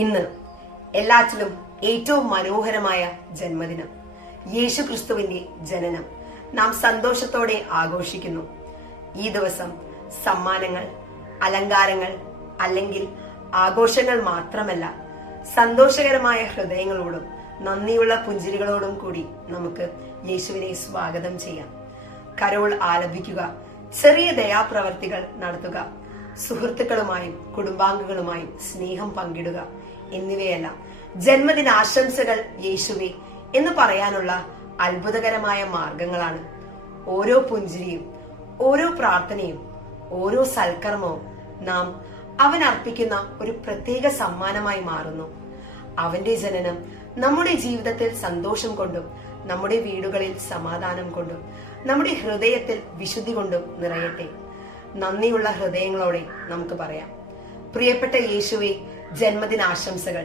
ഇന്ന് എല്ലാറ്റിലും ഏറ്റവും മനോഹരമായ ജന്മദിനം, യേശു ക്രിസ്തുവിന്റെ ജനനം നാം സന്തോഷത്തോടെ ആഘോഷിക്കുന്നു. ഈ ദിവസം സമ്മാനങ്ങൾ, അലങ്കാരങ്ങൾ അല്ലെങ്കിൽ ആഘോഷങ്ങൾ മാത്രമല്ല, സന്തോഷകരമായ ഹൃദയങ്ങളോടും നന്ദിയുള്ള പുഞ്ചിരികളോടും കൂടി നമുക്ക് യേശുവിനെ സ്വാഗതം ചെയ്യാം. കരോൾ ആലപിക്കുക, ചെറിയ ദയാപ്രവർത്തികൾ നടത്തുക, സുഹൃത്തുക്കളുമായും കുടുംബാംഗങ്ങളുമായും സ്നേഹം പങ്കിടുക എന്നിവയെല്ലാം ജന്മദിനാശംസകൾ യേശുവേ എന്ന് പറയാനുള്ള അത്ഭുതകരമായ മാർഗങ്ങളാണ്. ഓരോ പുഞ്ചിരിയും, ഓരോ പ്രാർത്ഥനയും, ഓരോ സൽക്കർമ്മവും നാം അവൻ അർപ്പിക്കുന്ന ഒരു പ്രത്യേക സമ്മാനമായി മാറുന്നു. അവന്റെ ജനനം നമ്മുടെ ജീവിതത്തിൽ സന്തോഷം കൊണ്ടും നമ്മുടെ വീടുകളിൽ സമാധാനം കൊണ്ടും നമ്മുടെ ഹൃദയത്തിൽ വിശുദ്ധി കൊണ്ടും നിറയട്ടെ. നന്ദിയുള്ള ഹൃദയങ്ങളോടെ നമുക്ക് പറയാം, പ്രിയപ്പെട്ട യേശുവേ, ജന്മദിനാശംസകൾ.